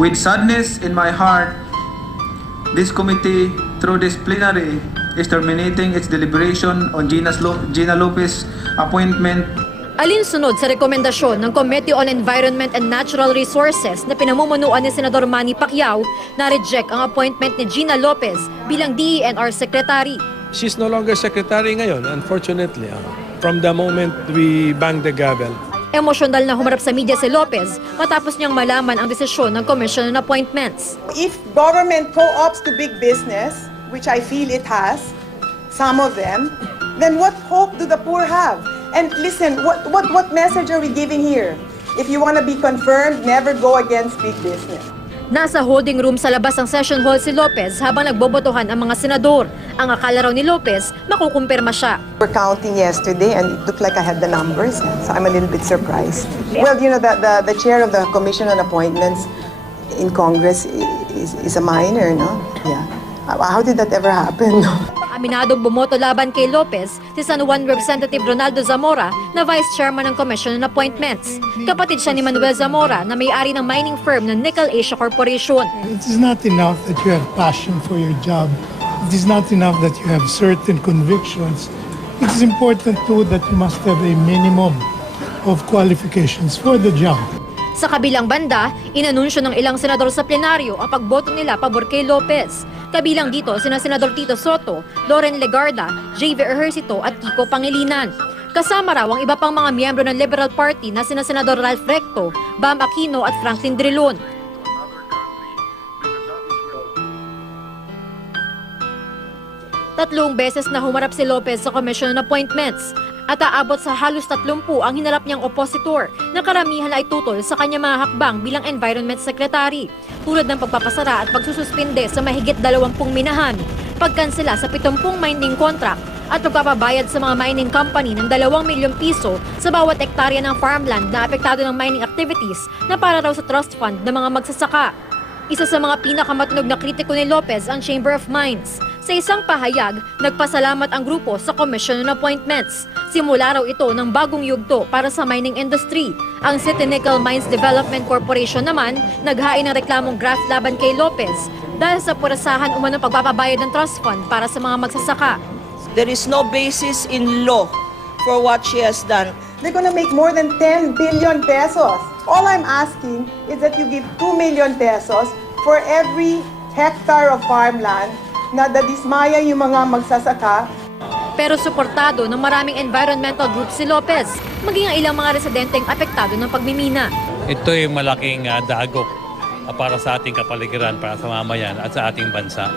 With sadness in my heart, this committee, through this plenary, is terminating its deliberation on Gina Lopez appointment. Alinsunod sa rekomendasyon ng Committee on Environment and Natural Resources na pinamumunuan ni Senador Manny Pacquiao na reject ang appointment ni Gina Lopez bilang DENR Secretary. She's no longer secretary ngayon, unfortunately, from the moment we banged the gavel. Emosyonal na humarap sa media si Lopez matapos niyang malaman ang desisyon ng Commission on Appointments. If government co-ops to big business, which I feel it has, some of them, then what hope do the poor have? And listen, what message are we giving here? If you want to be confirmed, never go against big business. Nasa holding room sa labas ng session hall si Lopez habang nagbobotohan ang mga senador. Ang akala raw ni Lopez, makukumpirma siya. We're counting yesterday and it looked like I had the numbers, so I'm a little bit surprised. Well, you know, the chair of the Commission on Appointments in Congress is a minor, no? Yeah. How did that ever happen? Aminadong bumoto laban kay Lopez si San Juan Representative Ronaldo Zamora na Vice Chairman ng Commission on Appointments. Kapatid siya ni Manuel Zamora na may-ari ng mining firm ng Nickel Asia Corporation. It is not enough that you have passion for your job. It is not enough that you have certain convictions. It is important too that you must have a minimum of qualifications for the job. Sa kabilang banda, inanunsyo ng ilang senador sa plenaryo ang pagboto nila pabor kay Lopez. Kabilang dito sina Senador Tito Soto, Loren Legarda, J.V. Ejercito at Kiko Pangilinan. Kasama raw ang iba pang mga miyembro ng Liberal Party na sina Senador Ralph Recto, Bam Aquino at Franklin Drilon. Tatlong beses na humarap si Lopez sa Commission on Appointments at aabot sa halos 30 ang hinarap niyang opositor na karamihan ay tutol sa kanyang mga hakbang bilang Environment Secretary, tulad ng pagpapasara at pagsususpinde sa mahigit 20 minahan, pagkansela sa 70 mining contract at pagpapabayad sa mga mining company ng 2 milyong piso sa bawat ektarya ng farmland na apektado ng mining activities na para raw sa trust fund ng mga magsasaka. Isa sa mga pinakamatunog na kritiko ni Lopez ang Chamber of Mines. Sa isang pahayag, nagpasalamat ang grupo sa Commission on Appointments. Simula raw ito ng bagong yugto para sa mining industry. Ang City Nickel Mines Development Corporation naman, naghain ng reklamong graft laban kay Lopez dahil sa purasahan umanong pagpapabayad ng trust fund para sa mga magsasaka. There is no basis in law for what she has done. They're gonna make more than 10 billion pesos. All I'm asking is that you give 2 million pesos for every hectare of farmland na dadismaya yung mga magsasaka. Pero suportado ng maraming environmental groups si Lopez, maging ang ilang mga residenteng apektado ng pagmimina. Ito ay malaking dagok para sa ating kapaligiran, para sa mamayan at sa ating bansa.